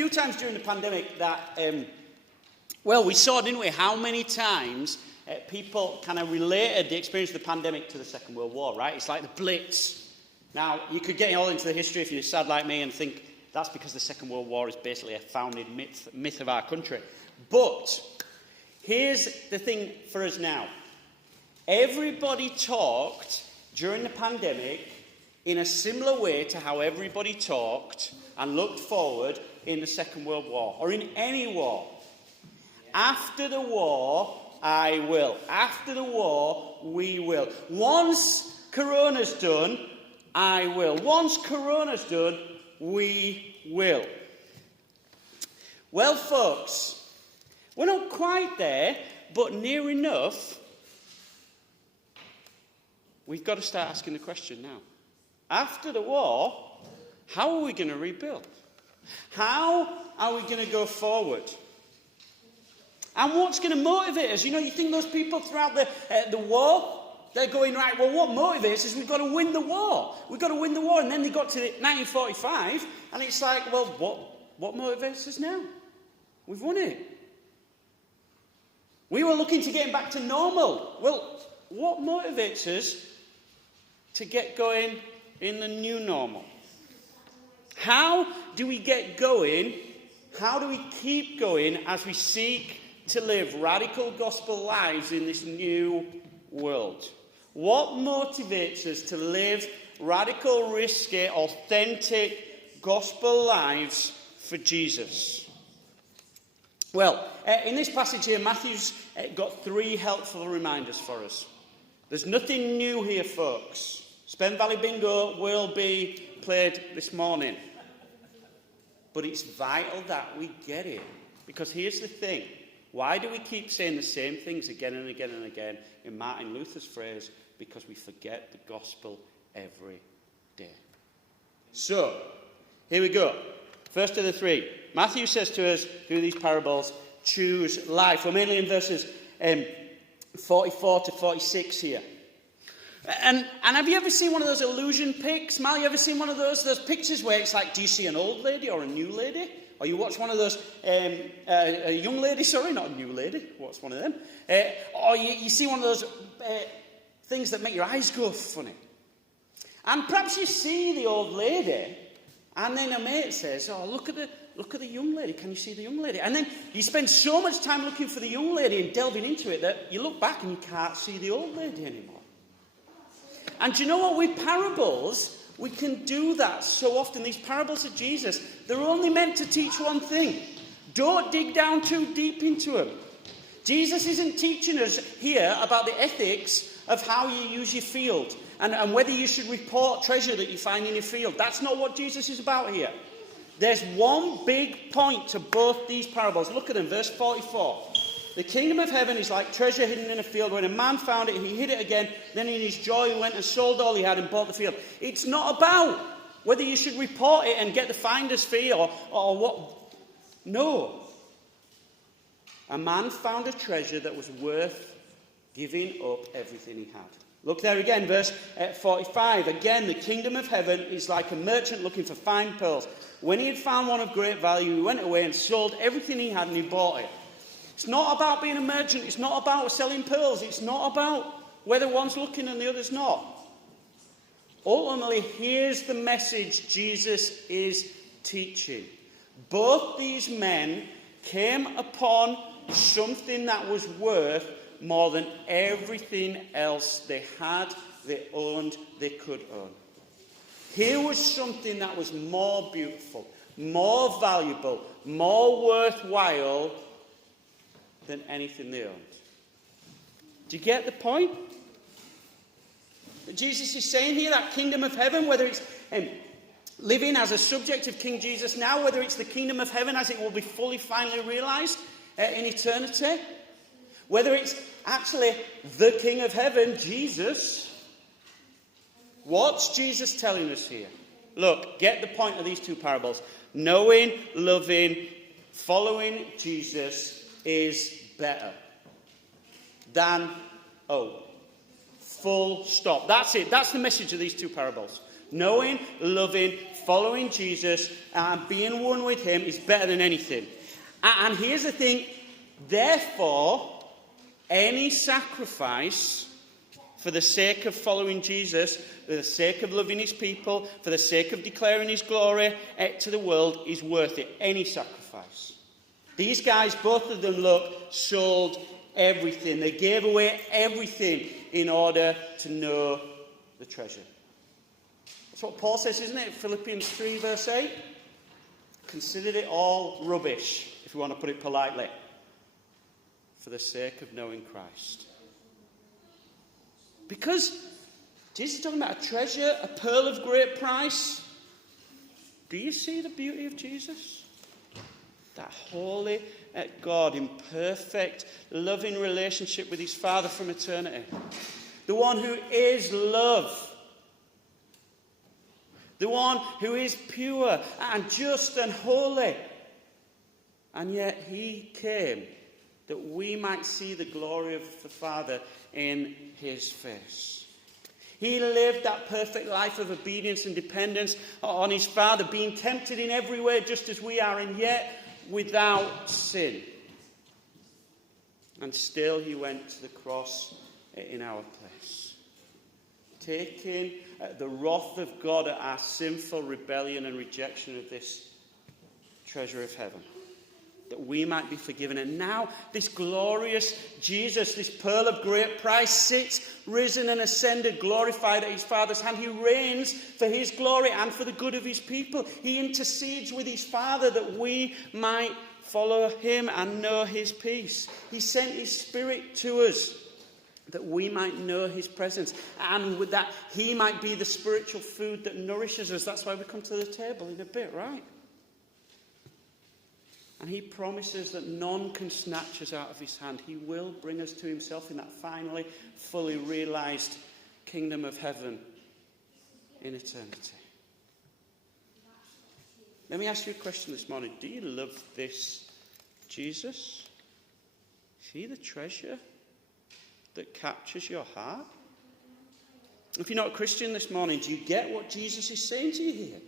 few times during the pandemic that, we saw, didn't we, how many times people kind of related the experience of the pandemic to the Second World War, right? It's like the Blitz. Now, you could get all into the history if you're sad like me and think that's because the Second World War is basically a founded myth of our country. But here's the thing for us now. Everybody talked during the pandemic in a similar way to how everybody talked and looked forward in the Second World War, or in any war. After the war, I will. After the war, we will. Once Corona's done, I will. Once Corona's done, we will. Well, folks, we're not quite there, but near enough. We've got to start asking the question now. After the war, how are we going to rebuild? How are we going to go forward? And what's going to motivate us? You know, you think those people throughout the war, they're going, right, well, what motivates us? We've got to win the war. We've got to win the war. And then they got to 1945, and it's like, well, what motivates us now? We've won it. We were looking to get back to normal. Well, what motivates us to get going in the new normal? How do we get going? How do we keep going as we seek to live radical gospel lives in this new world? What motivates us to live radical, risky, authentic gospel lives for Jesus? Well, in this passage here, Matthew's got 3 helpful reminders for us. There's nothing new here, folks. Spen Valley Bingo will be played this morning. But it's vital that we get it. Because here's the thing. Why do we keep saying the same things again and again and again? In Martin Luther's phrase, because we forget the gospel every day. So, here we go. First of the 3. Matthew says to us through these parables, choose life. We're mainly in verses 44 to 46 here. And have you ever seen one of those illusion pics? Mal, you ever seen one of those pictures where it's like, do you see an old lady or a new lady? Or you watch one of those, a young lady, sorry, not a new lady, watch one of them. Or you see one of those things that make your eyes go funny. And perhaps you see the old lady, and then a mate says, oh, look at the young lady, can you see the young lady? And then you spend so much time looking for the young lady and delving into it that you look back and you can't see the old lady anymore. And do you know what? With parables, we can do that so often. These parables of Jesus, they're only meant to teach one thing. Don't dig down too deep into them. Jesus isn't teaching us here about the ethics of how you use your field and whether you should report treasure that you find in your field. That's not what Jesus is about here. There's one big point to both these parables. Look at them, verse 44. The kingdom of heaven is like treasure hidden in a field. When a man found it, he hid it again. Then in his joy, he went and sold all he had and bought the field. It's not about whether you should report it and get the finder's fee or what. No. A man found a treasure that was worth giving up everything he had. Look there again, verse 45. Again, the kingdom of heaven is like a merchant looking for fine pearls. When he had found one of great value, he went away and sold everything he had and he bought it. It's not about being a merchant. It's not about selling pearls. It's not about whether one's looking and the other's not. Ultimately, here's the message Jesus is teaching. Both these men came upon something that was worth more than everything else they had, they owned, they could own. Here was something that was more beautiful, more valuable, more worthwhile than anything they owned. Do you get the point? Jesus is saying here that kingdom of heaven, whether it's living as a subject of King Jesus now, whether it's the kingdom of heaven as it will be fully, finally realized in eternity, whether it's actually the King of heaven, Jesus. What's Jesus telling us here? Look, get the point of these 2 parables. Knowing, loving, following Jesus is better than, full stop. That's it. That's the message of these 2 parables. Knowing, loving, following Jesus and being one with him is better than anything. And here's the thing, therefore, any sacrifice for the sake of following Jesus, for the sake of loving his people, for the sake of declaring his glory to the world is worth it. Any sacrifice. These guys, both of them, sold everything. They gave away everything in order to know the treasure. That's what Paul says, isn't it? Philippians 3 verse 8. Consider it all rubbish, if you want to put it politely, for the sake of knowing Christ. Because Jesus is talking about a treasure, a pearl of great price. Do you see the beauty of Jesus? That holy God in perfect, loving relationship with his Father from eternity. The one who is love. The one who is pure and just and holy. And yet he came that we might see the glory of the Father in his face. He lived that perfect life of obedience and dependence on his Father, being tempted in every way just as we are, and yet without sin. And still he went to the cross in our place, taking the wrath of God at our sinful rebellion and rejection of this treasure of heaven, that we might be forgiven. And now this glorious Jesus, this pearl of great price, sits risen and ascended, glorified at his Father's hand. He reigns for his glory and for the good of his people. He intercedes with his Father that we might follow him and know his peace. He sent his Spirit to us that we might know his presence, and with that he might be the spiritual food that nourishes us. That's why we come to the table in a bit, right? And he promises that none can snatch us out of his hand. He will bring us to himself in that finally, fully realized kingdom of heaven in eternity. Let me ask you a question this morning. Do you love this Jesus? Is he the treasure that captures your heart? If you're not a Christian this morning, do you get what Jesus is saying to you here?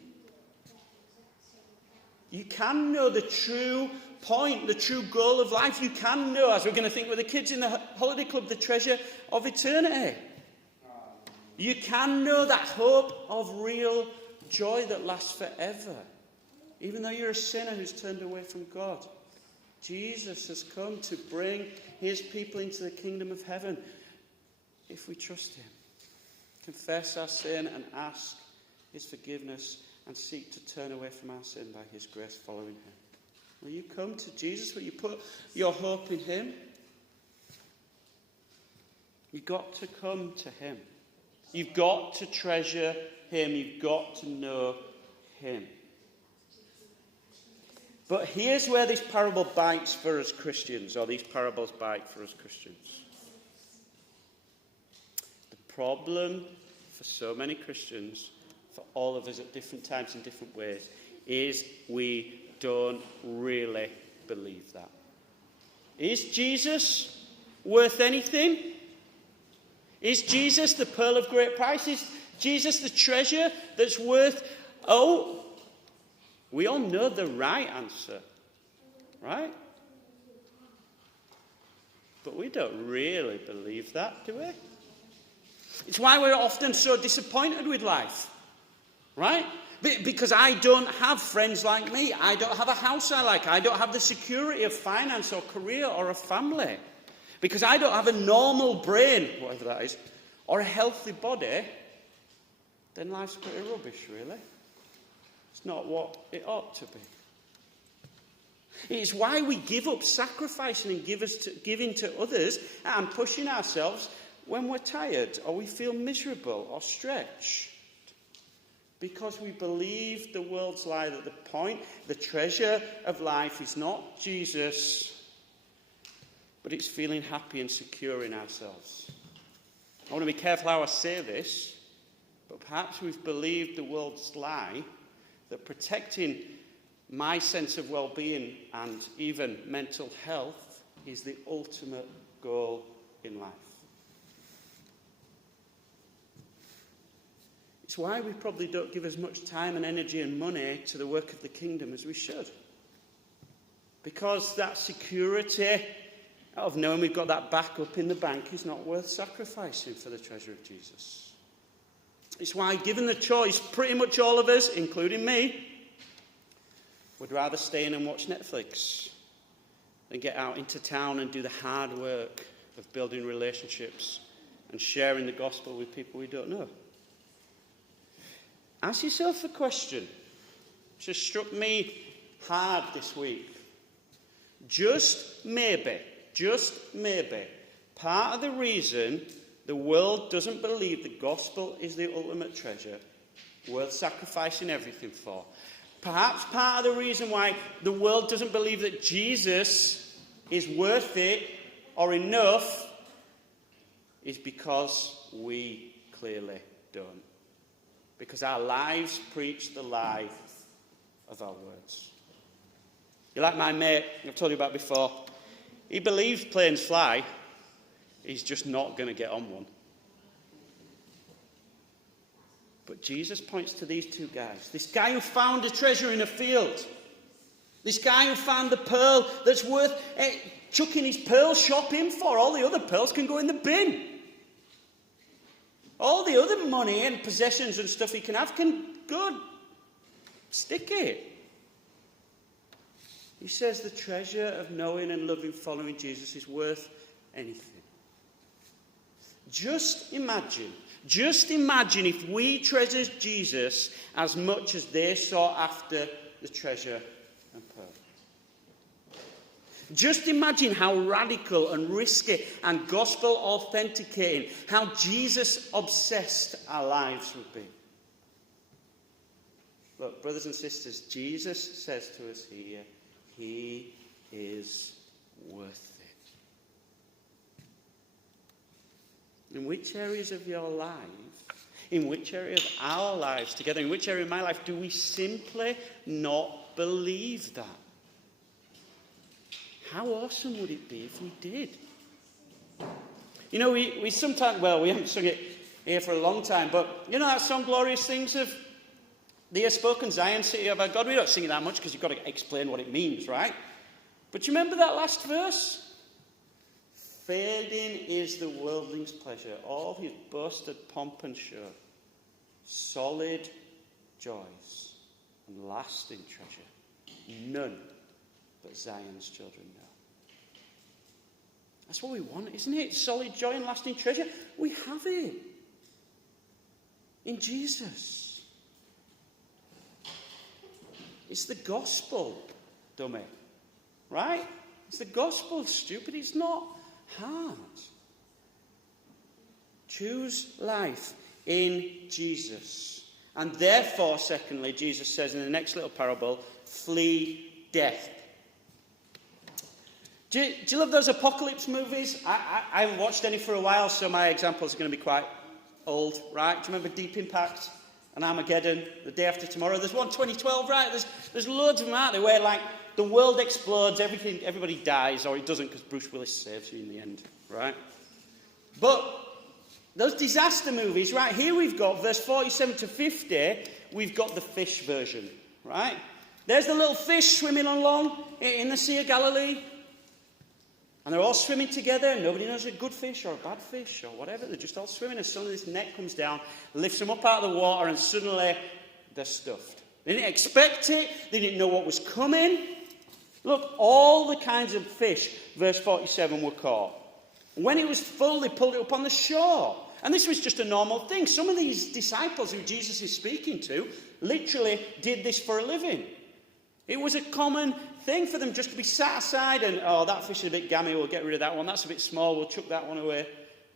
You can know the true point, the true goal of life. You can know, as we're going to think with the kids in the holiday club, the treasure of eternity. You can know that hope of real joy that lasts forever. Even though you're a sinner who's turned away from God. Jesus has come to bring his people into the kingdom of heaven if we trust him. Confess our sin and ask his forgiveness and seek to turn away from our sin by his grace following him. Will you come to Jesus? Will you put your hope in him? You've got to come to him. You've got to treasure him. You've got to know him. But here's where this parable bites for us Christians, or these parables bite for us Christians. The problem for so many Christians, for all of us at different times in different ways, is we don't really believe that. Is Jesus worth anything? Is Jesus the pearl of great price? Is Jesus the treasure that's worth... Oh, we all know the right answer, right? But we don't really believe that, do we? It's why we're often so disappointed with life. Right? Because I don't have friends like me. I don't have a house I like. I don't have the security of finance or career or a family. Because I don't have a normal brain, whatever that is, or a healthy body, then life's pretty rubbish, really. It's not what it ought to be. It's why we give up sacrificing and giving to others and pushing ourselves when we're tired or we feel miserable or stretched. Because we believe the world's lie that the point, the treasure of life is not Jesus, but it's feeling happy and secure in ourselves. I want to be careful how I say this, but perhaps we've believed the world's lie that protecting my sense of well-being and even mental health is the ultimate goal in life. It's why we probably don't give as much time and energy and money to the work of the kingdom as we should. Because that security of knowing we've got that backup in the bank is not worth sacrificing for the treasure of Jesus. It's why, given the choice, pretty much all of us, including me, would rather stay in and watch Netflix than get out into town and do the hard work of building relationships and sharing the gospel with people we don't know. Ask yourself a question which has struck me hard this week. Just maybe, part of the reason the world doesn't believe the gospel is the ultimate treasure worth sacrificing everything for, perhaps part of the reason why the world doesn't believe that Jesus is worth it or enough is because we clearly don't. Because our lives preach the lie of our words. You're like my mate, I've told you about before. He believes planes fly. He's just not going to get on one. But Jesus points to these two guys. This guy who found a treasure in a field. This guy who found the pearl that's worth chucking his pearl shop in for. All the other pearls can go in the bin. All the other money and possessions and stuff he can have can go stick it. He says the treasure of knowing and loving, following Jesus is worth anything. Just imagine if we treasured Jesus as much as they sought after the treasure and pearl. Just imagine how radical and risky and gospel authenticating, how Jesus obsessed our lives would be. Look, brothers and sisters, Jesus says to us here, he is worth it. In which areas of your life, in which area of our lives together, in which area of my life do we simply not believe that? How awesome would it be if we did? You know, we sometimes, well, we haven't sung it here for a long time, but you know that song, Glorious Things of the Spoken Zion City of our God? We don't sing it that much because you've got to explain what it means, right? But you remember that last verse? Fading is the worldling's pleasure, all his boasted pomp and show. Solid joys and lasting treasure. None but Zion's children know. That's what we want, isn't it? Solid joy and lasting treasure. We have it in Jesus. It's the gospel, dummy. Right? It's the gospel, stupid. It's not hard. Choose life in Jesus. And therefore, secondly, Jesus says in the next little parable, flee death. Do you love those apocalypse movies? I haven't watched any for a while, so my examples are going to be quite old, right? Do you remember Deep Impact and Armageddon, The Day After Tomorrow? There's one 2012, right? There's loads of them out there where, like, the world explodes, everybody dies, or it doesn't because Bruce Willis saves you in the end, right? But those disaster movies, right, here we've got, verse 47 to 50, we've got the fish version, right? There's the little fish swimming along in the Sea of Galilee. And they're all swimming together, and nobody knows a good fish or a bad fish or whatever. They're just all swimming, and suddenly this net comes down, lifts them up out of the water, and suddenly they're stuffed. They didn't expect it. They didn't know what was coming. Look, all the kinds of fish, verse 47, were caught. When it was full, they pulled it up on the shore. And this was just a normal thing. Some of these disciples who Jesus is speaking to literally did this for a living. It was a common thing for them just to be sat aside and, oh, that fish is a bit gammy, we'll get rid of that one. That's a bit small, we'll chuck that one away.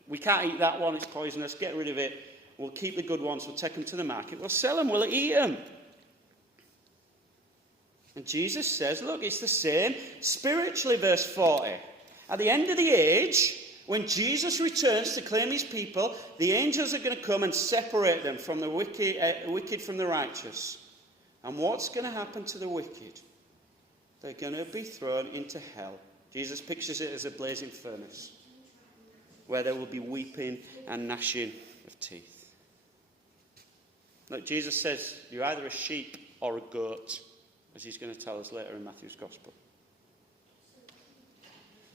We can't eat that one, it's poisonous, get rid of it. We'll keep the good ones, we'll take them to the market, we'll sell them, we'll eat them. And Jesus says, look, it's the same spiritually, verse 40. At the end of the age, when Jesus returns to claim his people, the angels are going to come and separate them from the wicked from the righteous. And what's going to happen to the wicked? They're going to be thrown into hell. Jesus pictures it as a blazing furnace, where there will be weeping and gnashing of teeth. Look, Jesus says you're either a sheep or a goat, as he's going to tell us later in Matthew's Gospel.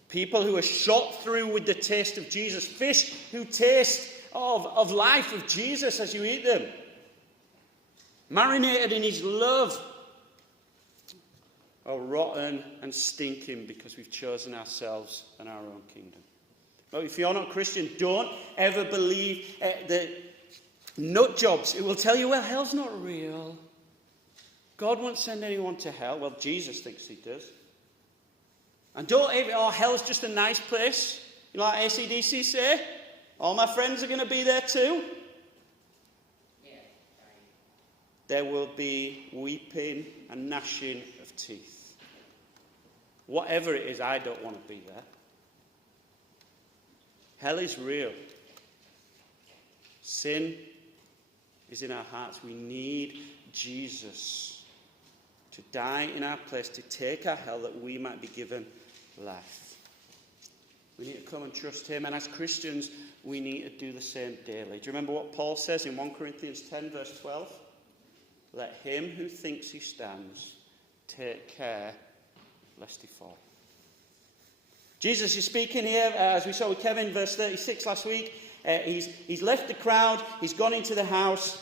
People who are shot through with the taste of Jesus. Fish who taste of life, of Jesus as you eat them. Marinated in his love. Or rotten and stinking because we've chosen ourselves and our own kingdom. But if you're not a Christian, don't ever believe the nut jobs. It will tell you, well, hell's not real. God won't send anyone to hell. Well, Jesus thinks he does. And don't ever, oh, hell's just a nice place. You know, like AC/DC say? All my friends are going to be there too. Yeah. There will be weeping and gnashing of teeth. Whatever it is, I don't want to be there. Hell is real. Sin is in our hearts. We need Jesus to die in our place, to take our hell that we might be given life. We need to come and trust him, and as Christians, we need to do the same daily. Do you remember what Paul says in 1 Corinthians 10, verse 12? Let him who thinks he stands take care lest he fall. Jesus is speaking here, as we saw with Kevin, verse 36 last week. He's left the crowd, he's gone into the house.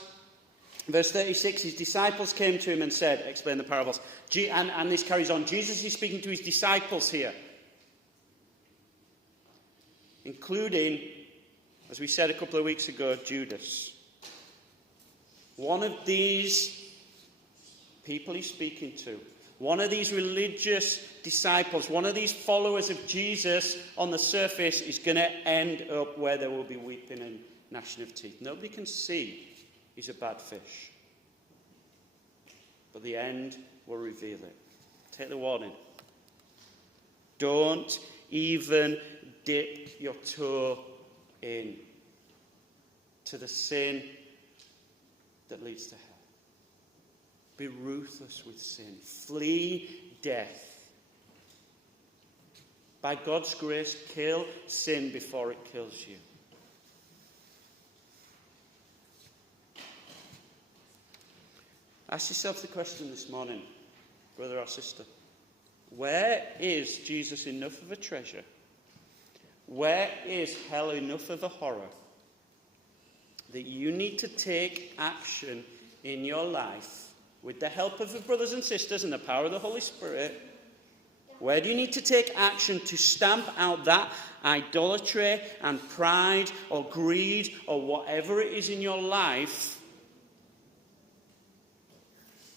Verse 36, his disciples came to him and said, explain the parables. And this carries on. Jesus is speaking to his disciples here. Including, as we said a couple of weeks ago, Judas. One of these people he's speaking to, one of these religious disciples, one of these followers of Jesus on the surface is going to end up where there will be weeping and gnashing of teeth. Nobody can see he's a bad fish. But the end will reveal it. Take the warning. Don't even dip your toe in to the sin that leads to hell. Be ruthless with sin. Flee death. By God's grace, kill sin before it kills you. Ask yourself the question this morning, brother or sister. Where is Jesus enough of a treasure? Where is hell enough of a horror that you need to take action in your life with the help of the brothers and sisters and the power of the Holy Spirit? Where do you need to take action to stamp out that idolatry and pride or greed or whatever it is in your life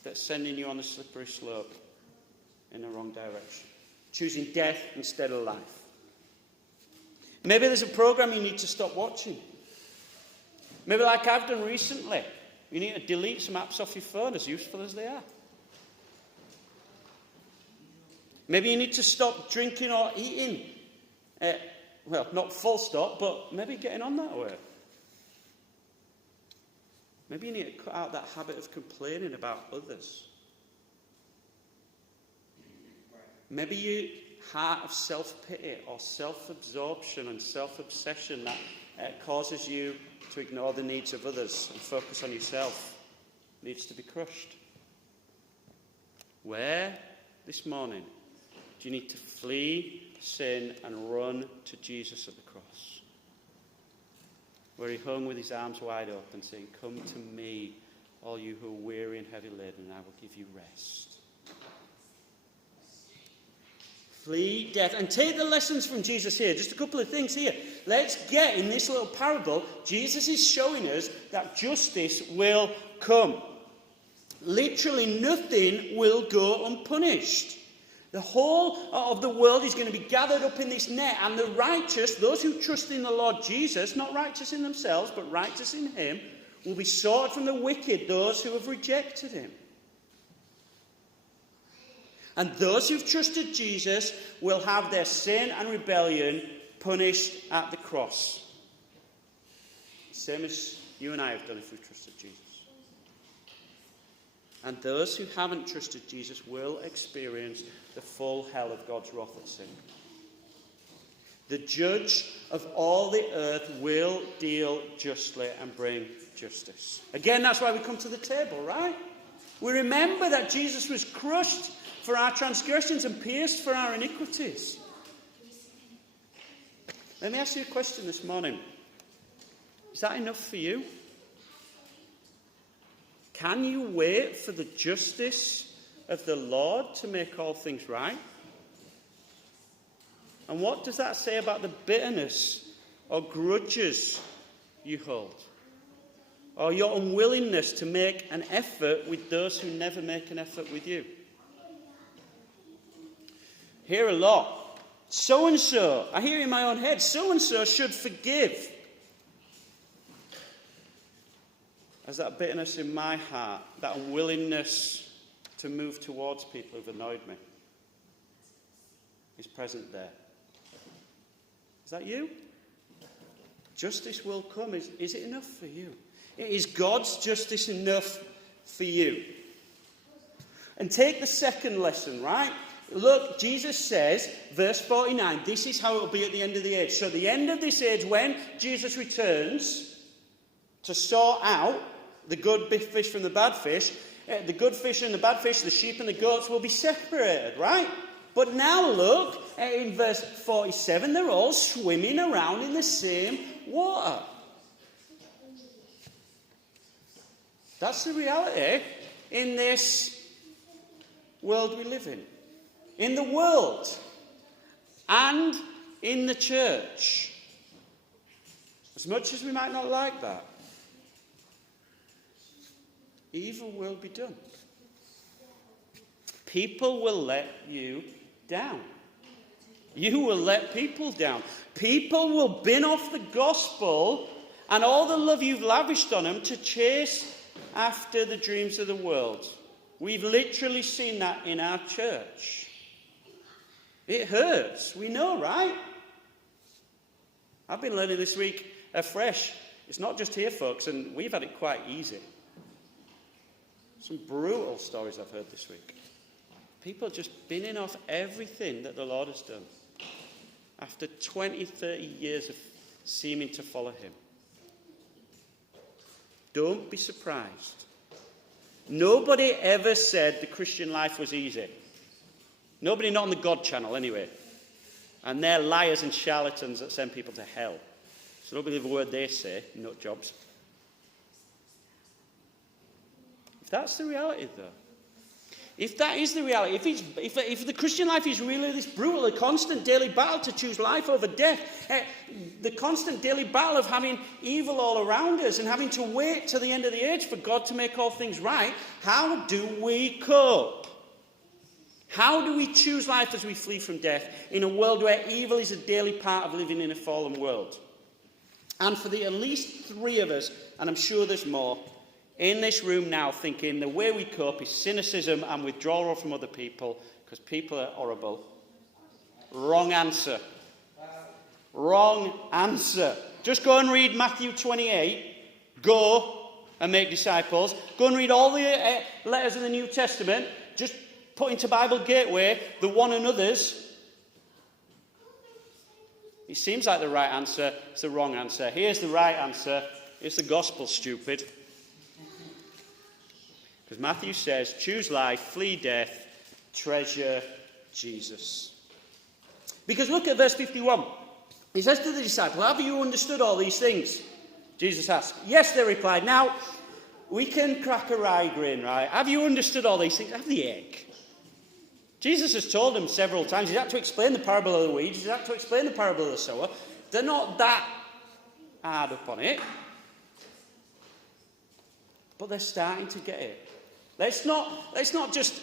that's sending you on a slippery slope in the wrong direction? Choosing death instead of life. Maybe there's a program you need to stop watching. Maybe like I've done recently, you need to delete some apps off your phone, as useful as they are. Maybe you need to stop drinking or eating. Well, not full stop, but maybe getting on that way. Maybe you need to cut out that habit of complaining about others. Maybe your heart of self-pity or self-absorption and self-obsession that causes you to ignore the needs of others and focus on yourself needs to be crushed. Where this morning do you need to flee sin and run to Jesus at the cross? Where he hung with his arms wide open, saying, "Come to me, all you who are weary and heavy laden, and I will give you rest." Flee death. And take the lessons from Jesus here. Just a couple of things here. Let's get in this little parable. Jesus is showing us that justice will come. Literally nothing will go unpunished. The whole of the world is going to be gathered up in this net, and the righteous, those who trust in the Lord Jesus, not righteous in themselves, but righteous in him, will be sorted from the wicked, those who have rejected him. And those who've trusted Jesus will have their sin and rebellion punished at the cross. Same as you and I have done if we've trusted Jesus. And those who haven't trusted Jesus will experience the full hell of God's wrath at sin. The judge of all the earth will deal justly and bring justice. Again, that's why we come to the table, right? We remember that Jesus was crushed for our transgressions and pierced for our iniquities. Let me ask you a question this morning. Is that enough for you? Can you wait for the justice of the Lord to make all things right? And what does that say about the bitterness or grudges you hold? Or your unwillingness to make an effort with those who never make an effort with you? Hear a lot. So-and-so, I hear in my own head, so-and-so should forgive. Has that bitterness in my heart, that unwillingness to move towards people who've annoyed me, is present there? Is that you? Justice will come. Is it enough for you? Is God's justice enough for you? And take the second lesson, right? Look, Jesus says, verse 49, this is how it will be at the end of the age. So at the end of this age, when Jesus returns to sort out the good fish from the bad fish, the good fish and the bad fish, the sheep and the goats will be separated, right? But now look, in verse 47, they're all swimming around in the same water. That's the reality in this world we live in. In the world and in the church. As much as we might not like that, evil will be done. People will let you down. You will let people down. People will bin off the gospel and all the love you've lavished on them to chase after the dreams of the world. We've literally seen that in our church. It hurts. We know, right? I've been learning this week afresh. It's not just here, folks, and we've had it quite easy. Some brutal stories I've heard this week. People just binning off everything that the Lord has done after 20, 30 years of seeming to follow him. Don't be surprised. Nobody ever said the Christian life was easy. Nobody, not on the God channel anyway. And they're liars and charlatans that send people to hell. So don't believe a word they say, nut jobs. If that's the reality, though, if that is the reality, if the Christian life is really this brutal, a constant daily battle to choose life over death, the constant daily battle of having evil all around us and having to wait till the end of the age for God to make all things right, how do we cope? How do we choose life as we flee from death in a world where evil is a daily part of living in a fallen world? And for the at least three of us, and I'm sure there's more, in this room now thinking the way we cope is cynicism and withdrawal from other people because people are horrible. Wrong answer. Wrong answer. Just go and read Matthew 28. Go and make disciples. Go and read all the letters of the New Testament. Just put into Bible Gateway the one another's. It seems like the right answer. It's the wrong answer. Here's the right answer. It's the gospel, stupid. Because Matthew says, choose life, flee death, treasure Jesus. Because look at verse 51. He says to the disciple, have you understood all these things? Jesus asked. Yes, they replied. Now, we can crack a rye grain, right? Have you understood all these things? Have the egg. Jesus has told them several times. He's had to explain the parable of the weeds. He's had to explain the parable of the sower. They're not that hard up on it. But they're starting to get it. Let's not just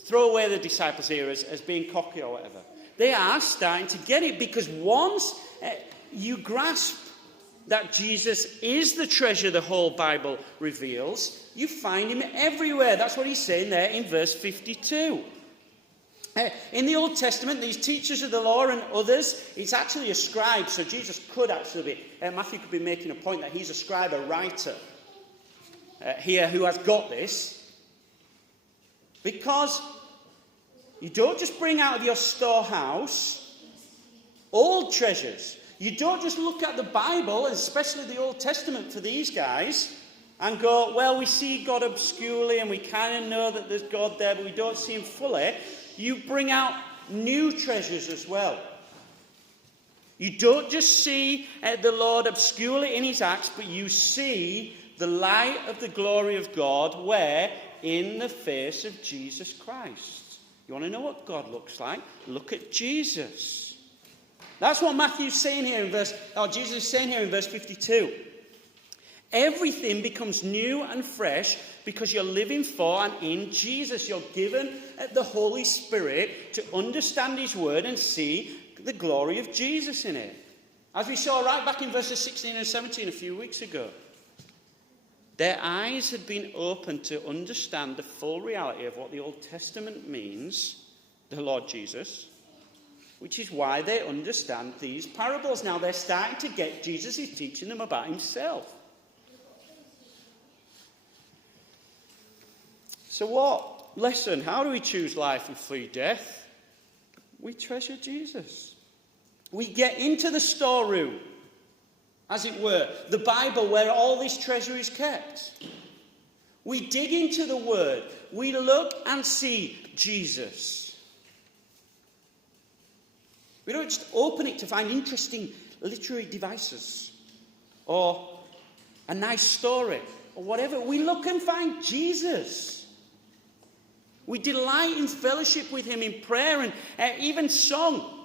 throw away the disciples here as being cocky or whatever. They are starting to get it because once you grasp that Jesus is the treasure the whole Bible reveals, you find him everywhere. That's what he's saying there in verse 52. In the Old Testament, these teachers of the law and others, it's actually a scribe, so Jesus could actually be, Matthew could be making a point that he's a scribe, a writer here who has got this. Because you don't just bring out of your storehouse Old treasures. You don't just look at the Bible, especially the Old Testament for these guys, and go, well, we see God obscurely and we kind of know that there's God there, but we don't see him fully. You bring out new treasures as well. You don't just see the Lord obscurely in his acts, but you see the light of the glory of God where? In the face of Jesus Christ. You want to know what God looks like? Look at Jesus. That's what Matthew's saying here Jesus is saying here in verse 52. Everything becomes new and fresh because you're living for and in Jesus. You're given the Holy Spirit to understand his word and see the glory of Jesus in it. As we saw right back in verses 16 and 17 a few weeks ago. Their eyes had been opened to understand the full reality of what the Old Testament means, the Lord Jesus, which is why they understand these parables. Now they're starting to get Jesus is teaching them about himself. So what lesson? How do we choose life and flee death? We treasure Jesus. We get into the storeroom, as it were, the Bible where all this treasure is kept. We dig into the Word. We look and see Jesus. We don't just open it to find interesting literary devices or a nice story or whatever. We look and find Jesus. We delight in fellowship with him in prayer and even song.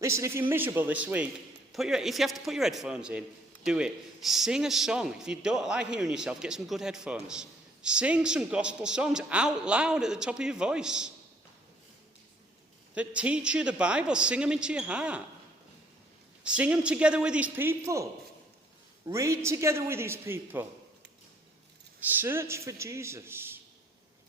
Listen, if you're miserable this week, if you have to put your headphones in, do it. Sing a song. If you don't like hearing yourself, get some good headphones. Sing some gospel songs out loud at the top of your voice that teach you the Bible. Sing them into your heart. Sing them together with these people. Read together with these people. Search for Jesus.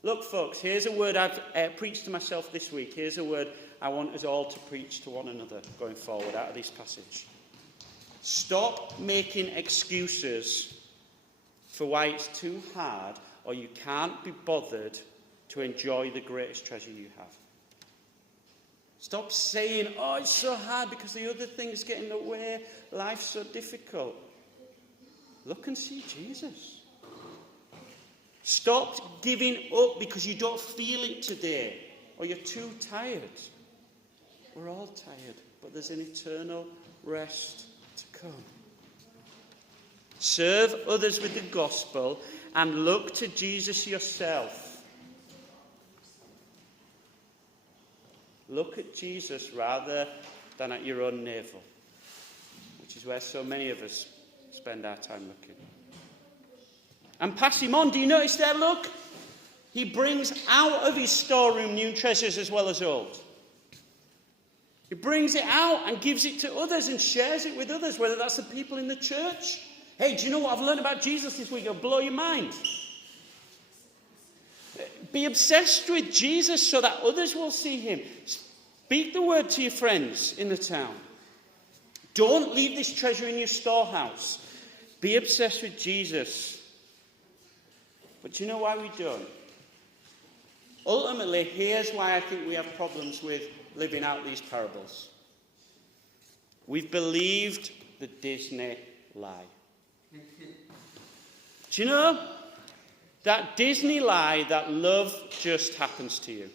Look, folks, here's a word I've preached to myself this week. Here's a word I want us all to preach to one another going forward out of this passage. Stop making excuses for why it's too hard or you can't be bothered to enjoy the greatest treasure you have. Stop saying, oh, it's so hard because the other things get in the way. Life's so difficult. Look and see Jesus. Stop giving up because you don't feel it today or you're too tired. We're all tired, but there's an eternal rest to come. Serve others with the gospel and look to Jesus yourself. Look at Jesus rather than at your own navel, which is where so many of us spend our time looking. And pass him on. Do you notice there, look? He brings out of his storeroom new treasures as well as old. He brings it out and gives it to others and shares it with others, whether that's the people in the church. Hey, do you know what I've learned about Jesus this week? It'll blow your mind. Be obsessed with Jesus so that others will see him. Speak the word to your friends in the town. Don't leave this treasure in your storehouse. Be obsessed with Jesus. But do you know why we don't? Ultimately, here's why I think we have problems with living out these parables. We've believed the Disney lie. Do you know that Disney lie that love just happens to you?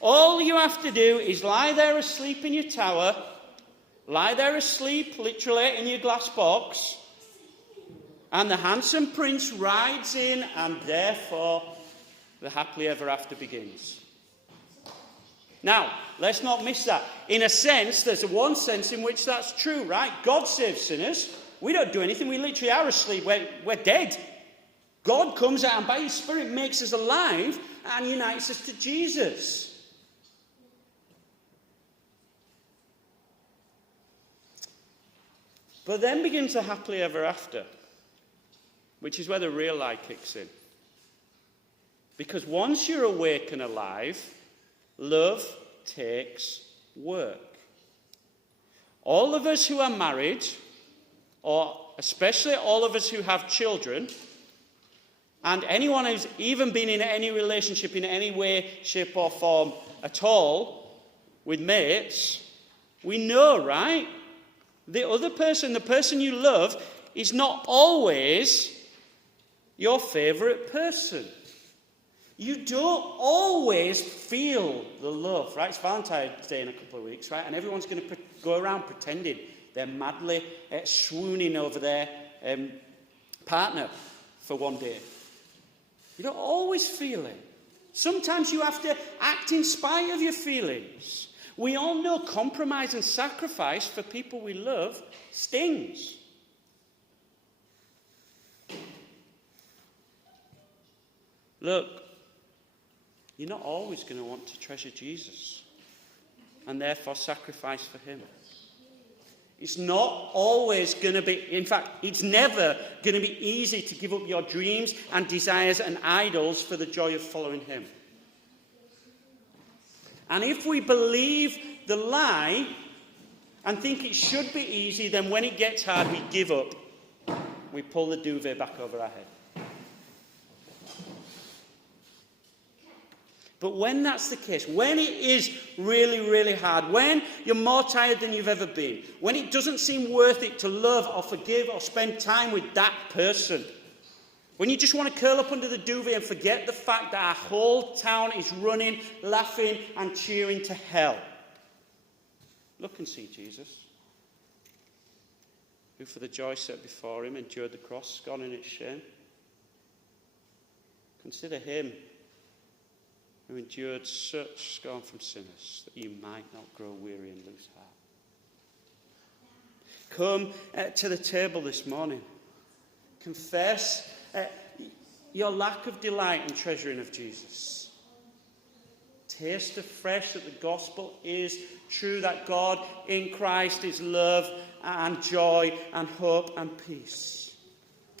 All you have to do is lie there asleep in your tower, lie there asleep, literally, in your glass box, and the handsome prince rides in, and therefore the happily ever after begins. Now, let's not miss that. In a sense, there's one sense in which that's true, right? God saves sinners. We don't do anything. We literally are asleep. We're dead. God comes out and by his Spirit makes us alive and unites us to Jesus. But then begins the happily ever after, which is where the real lie kicks in. Because once you're awake and alive, love takes work. All of us who are married, or especially all of us who have children, and anyone who's even been in any relationship in any way, shape or form at all with mates, We know, right? The other person, the person you love, is not always your favourite person. You don't always feel the love, right? It's Valentine's Day in a couple of weeks, right? And everyone's going to go around pretending they're madly swooning over their partner for one day. You don't always feel it. Sometimes you have to act in spite of your feelings. We all know compromise and sacrifice for people we love stings. Look, you're not always going to want to treasure Jesus and therefore sacrifice for him. It's not always going to be, in fact, it's never going to be easy to give up your dreams and desires and idols for the joy of following him. And if we believe the lie and think it should be easy, then when it gets hard, we give up. We pull the duvet back over our head. But when that's the case, when it is really, really hard, when you're more tired than you've ever been, when it doesn't seem worth it to love or forgive or spend time with that person, when you just want to curl up under the duvet and forget the fact that our whole town is running, laughing and cheering to hell, look and see Jesus, who for the joy set before him endured the cross, scorning its shame. Consider him who endured such scorn from sinners, that you might not grow weary and lose heart. Come to the table this morning. Confess your lack of delight and treasuring of Jesus. Taste afresh that the gospel is true, that God in Christ is love and joy and hope and peace.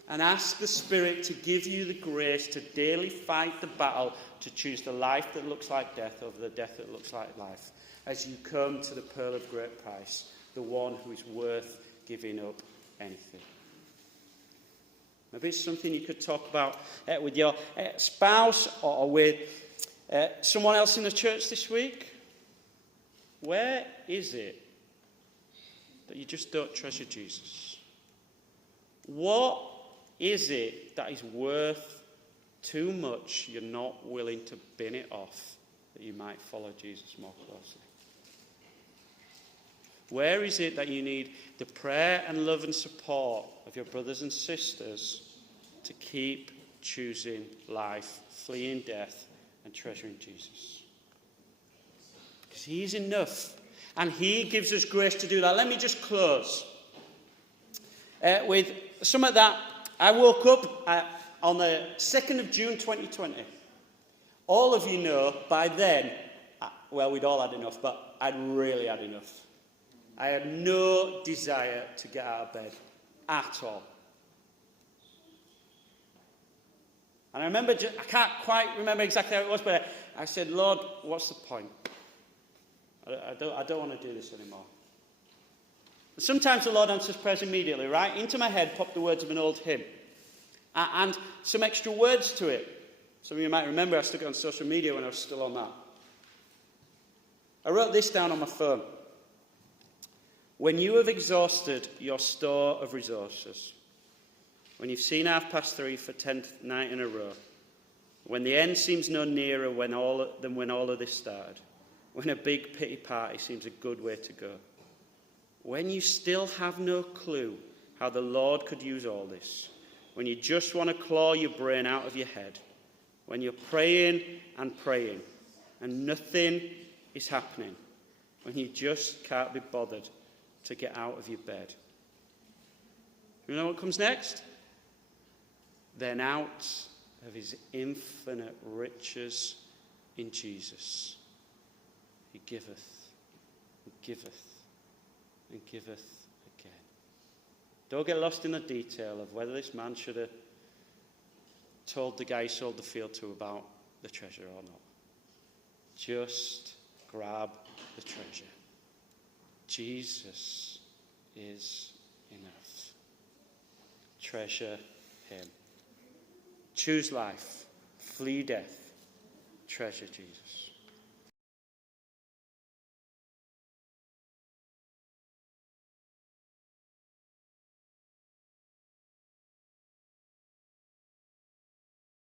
And ask the Spirit to give you the grace to daily fight the battle to choose the life that looks like death over the death that looks like life, as you come to the pearl of great price, the one who is worth giving up anything. Maybe it's something you could talk about with your spouse or with someone else in the church this week. Where is it that you just don't treasure Jesus? What is it that is worth too much you're not willing to bin it off that you might follow Jesus more closely? Where is it that you need the prayer and love and support of your brothers and sisters to keep choosing life, fleeing death, and treasuring Jesus? Because he's enough, and he gives us grace to do that. Let me just close with some of that. I woke up on the 2nd of June 2020. All of you know by then, well, we'd all had enough, but I'd really had enough. I had no desire to get out of bed at all. And I remember, I can't quite remember exactly how it was, but I said, Lord, what's the point? I don't want to do this anymore. Sometimes the Lord answers prayers immediately, right? Into my head popped the words of an old hymn. And some extra words to it. Some of you might remember I stuck it on social media when I was still on that. I wrote this down on my phone. When you have exhausted your store of resources, when you've seen 3:30 for 10th night in a row, when the end seems no nearer than when all of this started, when a big pity party seems a good way to go, when you still have no clue how the Lord could use all this, when you just want to claw your brain out of your head, when you're praying and nothing is happening, when you just can't be bothered to get out of your bed. You know what comes next? Then out of his infinite riches in Jesus, he giveth, and giveth, and giveth again. Don't get lost in the detail of whether this man should have told the guy he sold the field to about the treasure or not. Just grab the treasure. Jesus is enough. Treasure him. Choose life. Flee death. Treasure Jesus.